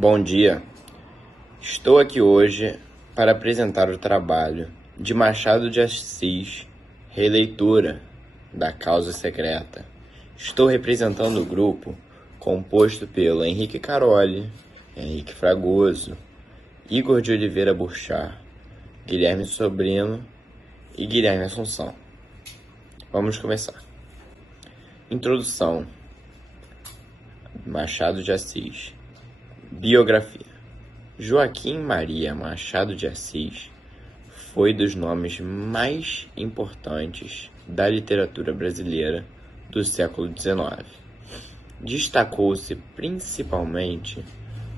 Bom dia, estou aqui hoje para apresentar o trabalho de Machado de Assis, Releitura da Causa Secreta. Estou representando o grupo composto pelo Henrique Caroli, Henrique Fragoso, Igor de Oliveira Burchard, Guilherme Sobrino e Guilherme Assunção. Vamos começar. Introdução. Machado de Assis. Biografia. Joaquim Maria Machado de Assis foi dos nomes mais importantes da literatura brasileira do século XIX. Destacou-se principalmente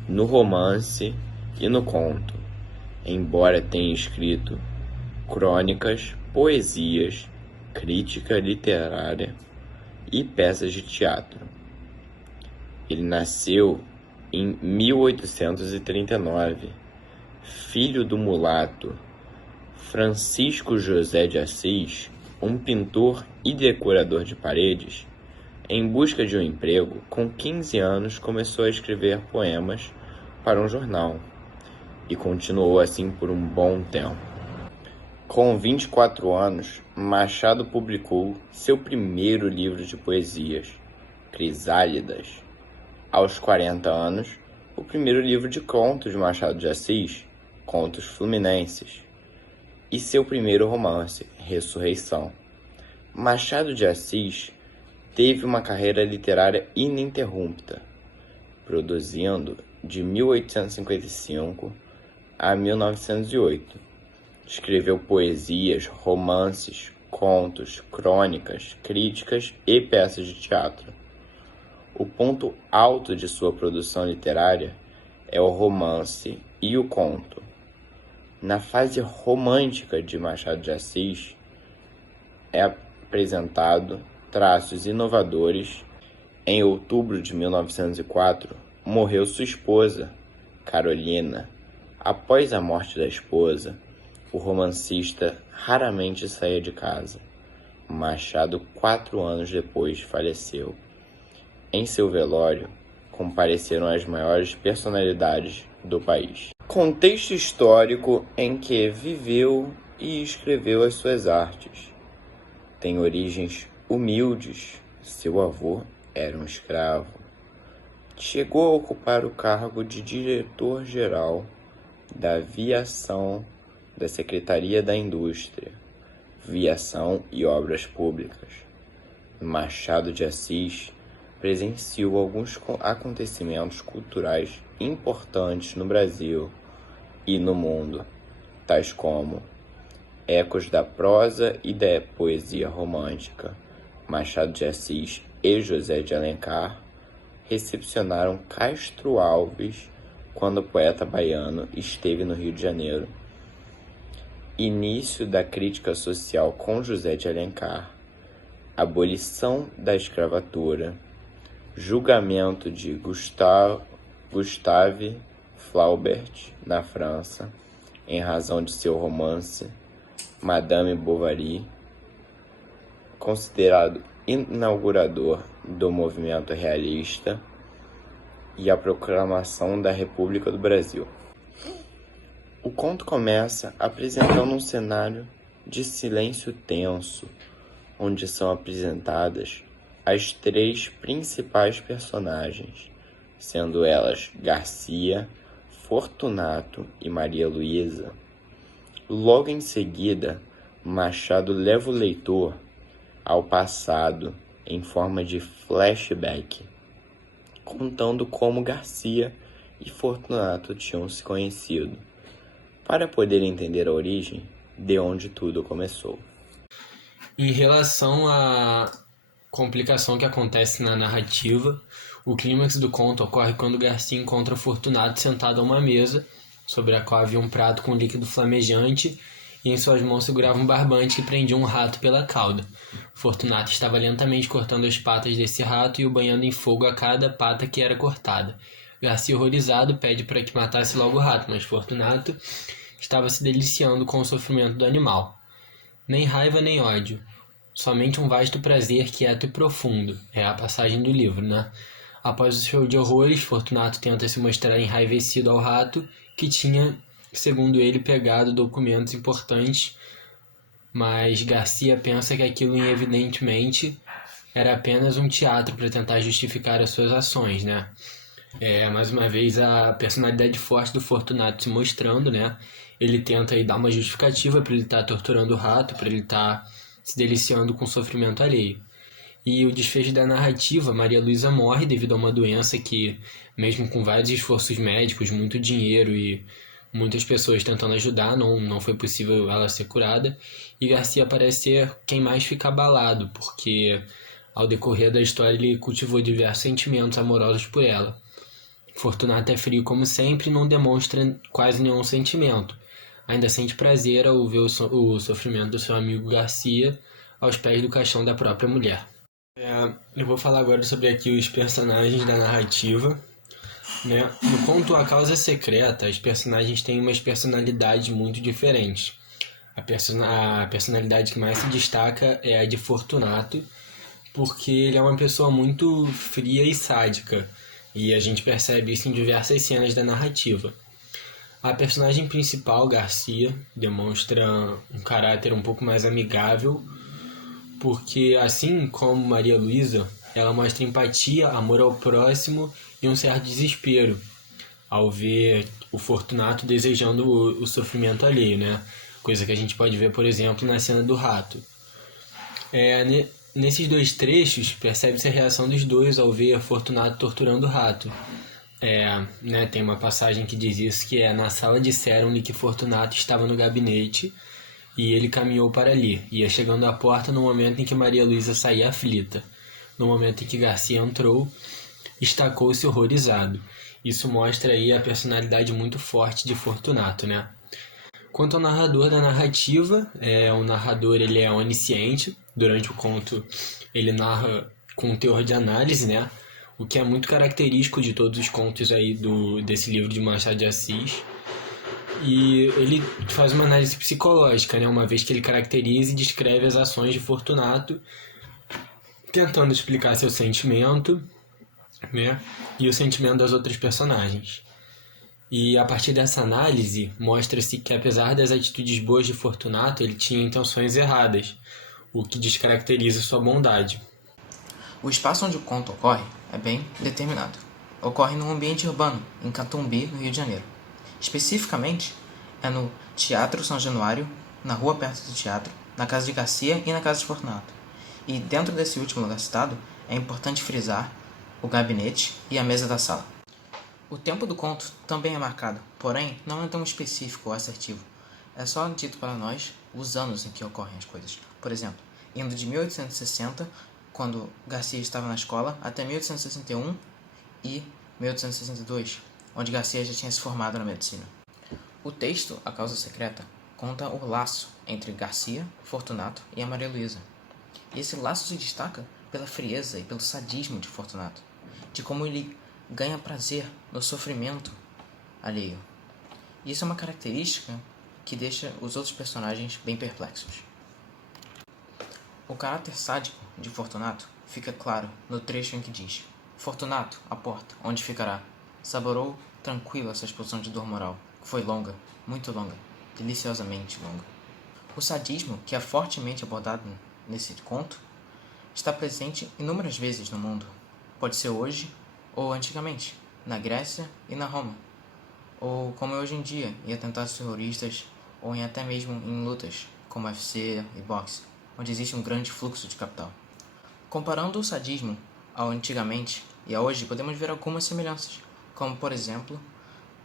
no romance e no conto, embora tenha escrito crônicas, poesias, crítica literária e peças de teatro. Ele nasceu em 1839, filho do mulato Francisco José de Assis, um pintor e decorador de paredes. Em busca de um emprego, com 15 anos começou a escrever poemas para um jornal e continuou assim por um bom tempo. Com 24 anos, Machado publicou seu primeiro livro de poesias, Crisálidas. Aos 40 anos, o primeiro livro de contos de Machado de Assis, Contos Fluminenses, e seu primeiro romance, Ressurreição. Machado de Assis teve uma carreira literária ininterrupta, produzindo de 1855 a 1908. Escreveu poesias, romances, contos, crônicas, críticas e peças de teatro. O ponto alto de sua produção literária é o romance e o conto. Na fase romântica de Machado de Assis, é apresentado traços inovadores. Em outubro de 1904, morreu sua esposa, Carolina. Após a morte da esposa, o romancista raramente saía de casa. Machado, 4 anos depois, faleceu. Em seu velório, compareceram as maiores personalidades do país. Contexto histórico em que viveu e escreveu as suas artes. Tem origens humildes. Seu avô era um escravo. Chegou a ocupar o cargo de diretor-geral da Viação da Secretaria da Indústria, Viação e Obras Públicas. Machado de Assis presenciou alguns acontecimentos culturais importantes no Brasil e no mundo, tais como ecos da prosa e da poesia romântica. Machado de Assis e José de Alencar recepcionaram Castro Alves quando o poeta baiano esteve no Rio de Janeiro. Início da crítica social com José de Alencar, abolição da escravatura, julgamento de Gustave Flaubert na França, em razão de seu romance Madame Bovary, considerado inaugurador do movimento realista, e a proclamação da República do Brasil. O conto começa apresentando um cenário de silêncio tenso, onde são apresentadas as 3 principais personagens, sendo elas Garcia, Fortunato e Maria Luísa. Logo em seguida, Machado leva o leitor ao passado em forma de flashback, contando como Garcia e Fortunato tinham se conhecido, para poder entender a origem de onde tudo começou. Em relação à complicação que acontece na narrativa, o clímax do conto ocorre quando Garcia encontra Fortunato sentado a uma mesa, sobre a qual havia um prato com líquido flamejante, e em suas mãos segurava um barbante que prendia um rato pela cauda. Fortunato estava lentamente cortando as patas desse rato e o banhando em fogo a cada pata que era cortada. Garcia, horrorizado, pede para que matasse logo o rato, mas Fortunato estava se deliciando com o sofrimento do animal. Nem raiva nem ódio, somente um vasto prazer quieto e profundo, é a passagem do livro, né? Após o show de horrores, Fortunato tenta se mostrar enraivecido ao rato, que tinha, segundo ele, pegado documentos importantes, mas Garcia pensa que aquilo evidentemente era apenas um teatro para tentar justificar as suas ações, né? Mais uma vez a personalidade forte do Fortunato se mostrando, né? Ele tenta aí dar uma justificativa para ele estar torturando o rato, para ele estar se deliciando com o sofrimento alheio. E o desfecho da narrativa, Maria Luísa morre devido a uma doença que, mesmo com vários esforços médicos, muito dinheiro e muitas pessoas tentando ajudar, não foi possível ela ser curada. E Garcia parece ser quem mais fica abalado, porque ao decorrer da história ele cultivou diversos sentimentos amorosos por ela. Fortunato é frio como sempre e não demonstra quase nenhum sentimento. Ainda sente prazer ao ver o sofrimento do seu amigo Garcia aos pés do caixão da própria mulher. Eu vou falar agora sobre aqui os personagens da narrativa, né? No conto A Causa Secreta, os personagens têm umas personalidades muito diferentes. A personalidade que mais se destaca é a de Fortunato, porque ele é uma pessoa muito fria e sádica, e a gente percebe isso em diversas cenas da narrativa. A personagem principal, Garcia, demonstra um caráter um pouco mais amigável, porque assim como Maria Luísa, ela mostra empatia, amor ao próximo e um certo desespero ao ver o Fortunato desejando o sofrimento alheio, né? Coisa que a gente pode ver, por exemplo, na cena do rato. Nesses dois trechos, percebe-se a reação dos dois ao ver Fortunato torturando o rato. Tem uma passagem que diz isso, que na sala disseram-lhe que Fortunato estava no gabinete e ele caminhou para ali, ia chegando à porta no momento em que Maria Luísa saía aflita. No momento em que Garcia entrou, estacou-se horrorizado. Isso mostra aí a personalidade muito forte de Fortunato, né? Quanto ao narrador da narrativa, o narrador ele é onisciente. Durante o conto ele narra com um teor de análise, né? O que é muito característico de todos os contos aí desse livro de Machado de Assis. E ele faz uma análise psicológica, né? Uma vez que ele caracteriza e descreve as ações de Fortunato, tentando explicar seu sentimento, né? E o sentimento das outras personagens. E a partir dessa análise, mostra-se que apesar das atitudes boas de Fortunato, ele tinha intenções erradas, o que descaracteriza sua bondade. O espaço onde o conto ocorre é bem determinado. Ocorre num ambiente urbano, em Catumbi, no Rio de Janeiro. Especificamente, é no Teatro São Januário, na rua perto do teatro, na casa de Garcia e na casa de Fortunato. E dentro desse último lugar citado, é importante frisar o gabinete e a mesa da sala. O tempo do conto também é marcado, porém não é tão específico ou assertivo. É só dito para nós os anos em que ocorrem as coisas. Por exemplo, indo de 1860, quando Garcia estava na escola, até 1861 e 1862, onde Garcia já tinha se formado na medicina. O texto A Causa Secreta conta o laço entre Garcia, Fortunato e a Maria Luísa. E esse laço se destaca pela frieza e pelo sadismo de Fortunato, de como ele ganha prazer no sofrimento alheio. E isso é uma característica que deixa os outros personagens bem perplexos. O caráter sádico de Fortunato fica claro no trecho em que diz: Fortunato, a porta, onde ficará? Saborou tranquilo essa expulsão de dor moral, que foi longa, muito longa, deliciosamente longa. O sadismo, que é fortemente abordado nesse conto, está presente inúmeras vezes no mundo. Pode ser hoje ou antigamente, na Grécia e na Roma, ou como é hoje em dia, em atentados terroristas ou até mesmo em lutas como UFC e boxe, onde existe um grande fluxo de capital. Comparando o sadismo ao antigamente e a hoje, podemos ver algumas semelhanças, como por exemplo,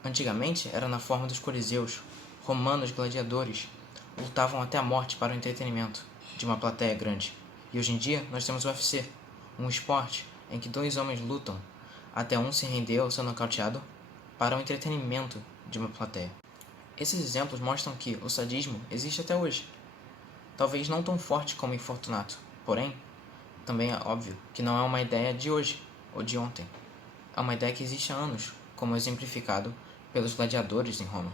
antigamente era na forma dos coliseus, romanos gladiadores lutavam até a morte para o entretenimento de uma plateia grande, e hoje em dia nós temos o UFC, um esporte em que dois homens lutam até um se render ou ser nocauteado para o entretenimento de uma plateia. Esses exemplos mostram que o sadismo existe até hoje. Talvez não tão forte como em Fortunato, porém, também é óbvio que não é uma ideia de hoje ou de ontem. É uma ideia que existe há anos, como exemplificado pelos gladiadores em Roma.